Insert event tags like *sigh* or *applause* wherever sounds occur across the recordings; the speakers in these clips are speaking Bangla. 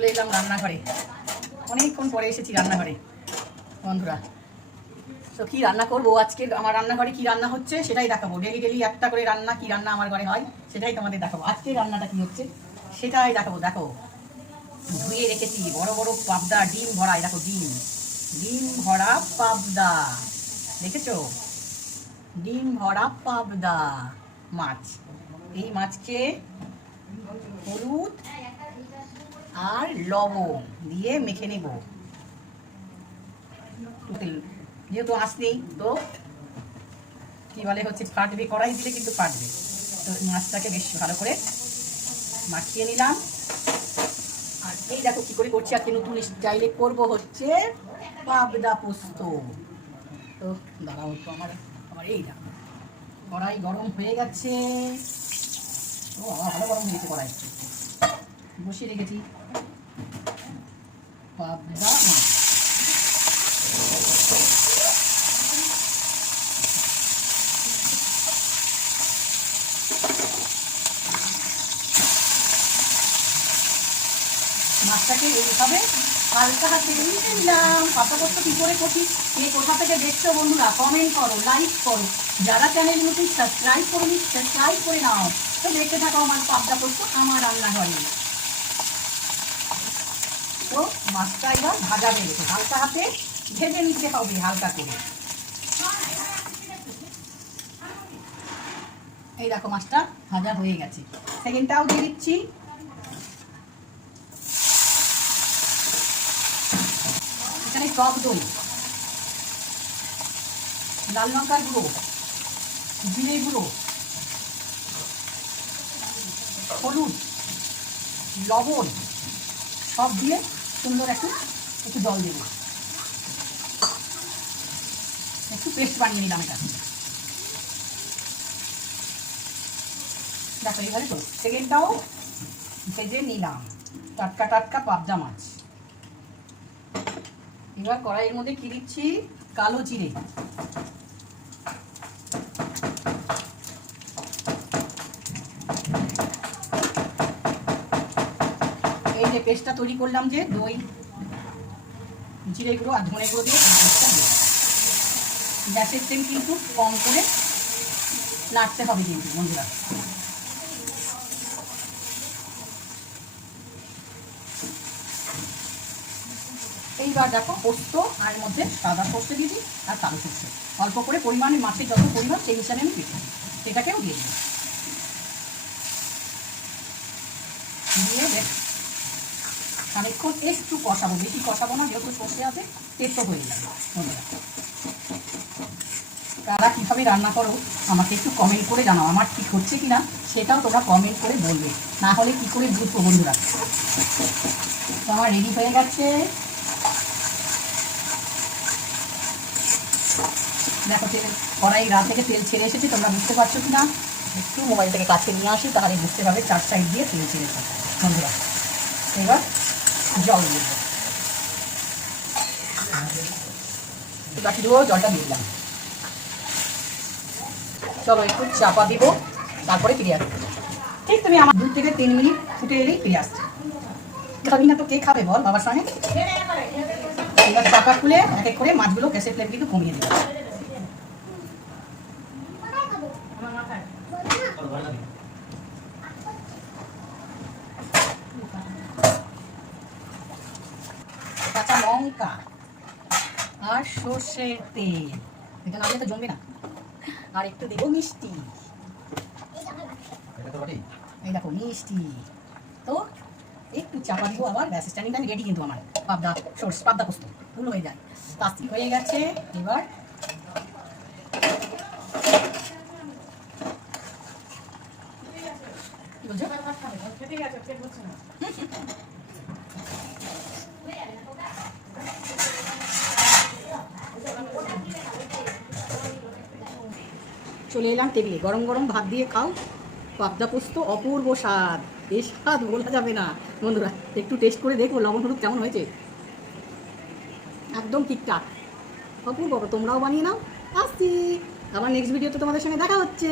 চলে এলাম রান্নাঘরে। অনেকক্ষণ পরে এসেছি রান্নাঘরে। বন্ধুরা, তো কি রান্না করব? আজকে আমার রান্নাঘরে কি রান্না হচ্ছে সেটাই দেখাবো। ডেলি ডেলি একটা করে রান্না কি রান্না আমার ঘরে হয় সেটাই তোমাদের দেখাবো। আজকে রান্নাটা কি হচ্ছে সেটাই দেখাবো। দেখো, ধুয়ে রেখেছি বড় বড় পাবদা, ডিম ভরা দেখো ডিম। ডিম ভরা পাবদা। দেখেছ? ডিম ভরা পাবদা মাছ। এই মাছকে হলুদ আর লবণ দিয়ে মেখে নেব। যেহেতু আঁশ নেই তো কি বলে হচ্ছে ফাটবে কড়াই দিলে কিন্তু ফাটবে। তো মাছটাকে বেশ ভালো করে মাখিয়ে নিলাম। আর এই দেখো কি করে করছি আজকে নতুন স্টাইলে করব হচ্ছে পাবদা পোস্ত। তো দাঁড়াও তো আমার আমার এই দেখো কড়াই গরম হয়ে গেছে। ও বাবা, ভালো গরম হয়ে গেছে কড়াই। বসিয়ে রেখেছি। মাছটাকে এইভাবে হালকা হাতে উল্টে দিলাম। পাতা পোস্ত কী করে করছি? কে কোথা থেকে দেখছ বন্ধুরা কমেন্ট করো লাইক করো। যারা চ্যানেল নতুন সাবস্ক্রাইব করো সাবস্ক্রাইব করে নাও। তো দেখতে থাকো আমার পাবদা পোস্ত আমার রান্নাঘরে। তো মাছটা এবার ভাজা বেড়েছে হালকা হাতে ভেজে নিতে হবে, হালকা করে। এই দেখো, মাছটা ভাজা হয়ে গেছে। সেকেন্ডটাও দিয়ে দিচ্ছি। এখানে টক দই, লাল লঙ্কার গুঁড়ো, জিরে গুঁড়ো, হলুদ, লবণ, সব দিয়ে সুন্দর একটু একটু জল দেব একটু পেস্ট বানিয়ে নিলাম এটা দেখো, এবারে তো সেকেন্ডটাও ভেজে নিলাম। টাটকা টাটকা পাবদা মাছ। এবার কড়াইয়ের মধ্যে কি দিচ্ছি? কালো জিরে। এই যে পেস্টটা তৈরি করলাম যে দই, জিরে গুঁড়ো আর ধনে গুঁড়ো দিয়ে পেস্টটা। গ্যাসের ফ্লেম কিন্তু কম করে নাড়তে হবে কিন্তু বন্ধুরা। এইবার দেখো পোস্ত আর মধ্যে সাদা দিয়ে দিই আর কালো সর্ষে। অল্প করে পরিমাণে, মাছের যত পরিমাণ সেই হিসাবে আমি দিই সেটাকেও দিয়ে দিই দিয়ে দেখ খানিক্ষণ একটু কষাবো, বেশি কষাবো না, যেহেতু সর্ষে আছে, তেতো হয়ে যাবে। তারা কীভাবে রান্না করো, আমাকে একটু কমেন্ট করে জানাও, আমার ঠিক হচ্ছে কি না সেটাও তোমরা কমেন্ট করে বলবে। না হলে কী করে বুঝব বন্ধুরা? আমার রেডি হয়ে গেছে। দেখো তেল, কড়াই গা থেকে তেল ছেড়ে এসেছে, তোমরা বুঝতে পারছ কি না একটু মোবাইলটাকে কাছে নিয়ে আসি, তাহলে বুঝতে পারবে চার সাইড দিয়ে তেল ছেড়েছে। বন্ধুরা, এবার জল বাকি দেবো, জলটা দিয়ে দিলাম। চলো, একটু চাপা দিব, তারপরে ফিরে আসব। ঠিক তুমি আমার দু থেকে তিন মিনিট ফুটে এলেই ফিরে আসছে। খাবি না তো কে খাবে বল, বাবার সঙ্গে? এবার চাপা খুলে এক এক করে মাছগুলো গ্যাসের ফ্লেম কিন্তু কমিয়ে দিলাম। কাঁচা লঙ্কা আর সর্ষের তেল। এটা না তো জমবে না। আর একটু দেবো মিষ্টি। এই দেখো মিষ্টি। তো একটু চাপা দিব আবার। ব্যাস স্ট্যান্ডিংটা আমি রেডি কিন্তু আমার। পাবদা সর্ষ পাবদা পোস্ত। ফুল হয়ে যায়। তাস্তি হয়ে গেছে। এবার কি বলছো? *laughs* চলে এলাম টেবিলে গরম গরম ভাত দিয়ে খাও। পাবদা পোস্ত, অপূর্ব স্বাদ। এই স্বাদ, বলা যাবে না। বন্ধুরা, একটু টেস্ট করে দেখো, লবণ হলুদ কেমন হয়েছে? একদম ঠিকঠাক। অপূর্ব, তোমরাও বানিয়ে নাও। আসছি। আবার নেক্সট ভিডিওতে তোমাদের সঙ্গে দেখা হচ্ছে।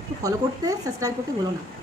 একটু ফলো করতে সাবস্ক্রাইব করতে বলো না।